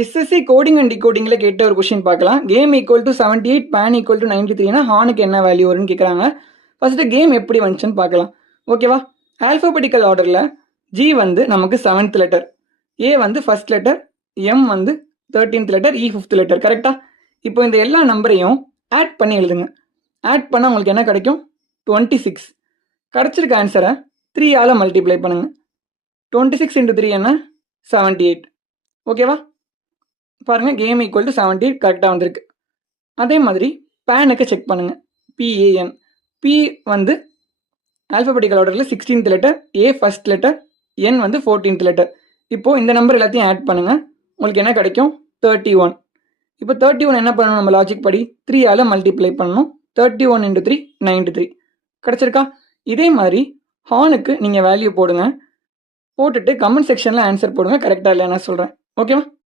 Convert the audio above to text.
SSC coding and டிகோடிங்கில் கேட்ட ஒரு question பார்க்கலாம். Came equal to 78, pan equal to 93னா ஹானுக்கு என்ன வேல்யூ வரும்னு கேட்குறாங்க. ஃபஸ்ட்டு கேம் எப்படி வந்துச்சுன்னு பார்க்கலாம். ஓகேவா? ஆல்ஃபபெட்டிக்கல் ஆர்டரில் ஜி வந்து நமக்கு 7th லெட்டர், ஏ வந்து ஃபர்ஸ்ட் லெட்டர், எம் வந்து 13th லெட்டர், இ 5th லெட்டர். கரெக்டாக? இப்போ இந்த எல்லா நம்பரையும் ஆட் பண்ணி எழுதுங்க. ஆட் பண்ணால் உங்களுக்கு என்ன கிடைக்கும்? 26. கிடச்சிருக்க ஆன்சரை 3ஆல் மல்டிப்ளை பண்ணுங்கள். 26 × 3 என்ன? 78. ஓகேவா? பாருங்கள், கேம் ஈக்குவல் டு 78 கரெக்டாக வந்திருக்கு. அதே மாதிரி பேனுக்கு செக் பண்ணுங்கள். PAN. பி வந்து ஆல்ஃபபெட்டிக்கல் ஆர்டரில் 16th லெட்டர், ஏ ஃபர்ஸ்ட் லெட்டர், என் வந்து 14th லெட்டர். இப்போது இந்த நம்பர் எல்லாத்தையும் ஆட் பண்ணுங்கள். உங்களுக்கு என்ன கிடைக்கும்? 31. இப்போ 31 என்ன பண்ணணும்? நம்ம லாஜிக் படி 3ஆல் மல்டிப்ளை பண்ணணும். 31 × 3 93. கிடச்சிருக்கா? இதே மாதிரி ஹானுக்கு நீங்கள் வேல்யூ போடுங்க. போட்டுட்டு கமெண்ட் செக்ஷனில் ஆன்சர் போடுங்க. கரெக்டாக இல்லையா நான் சொல்கிறேன். ஓகேவா?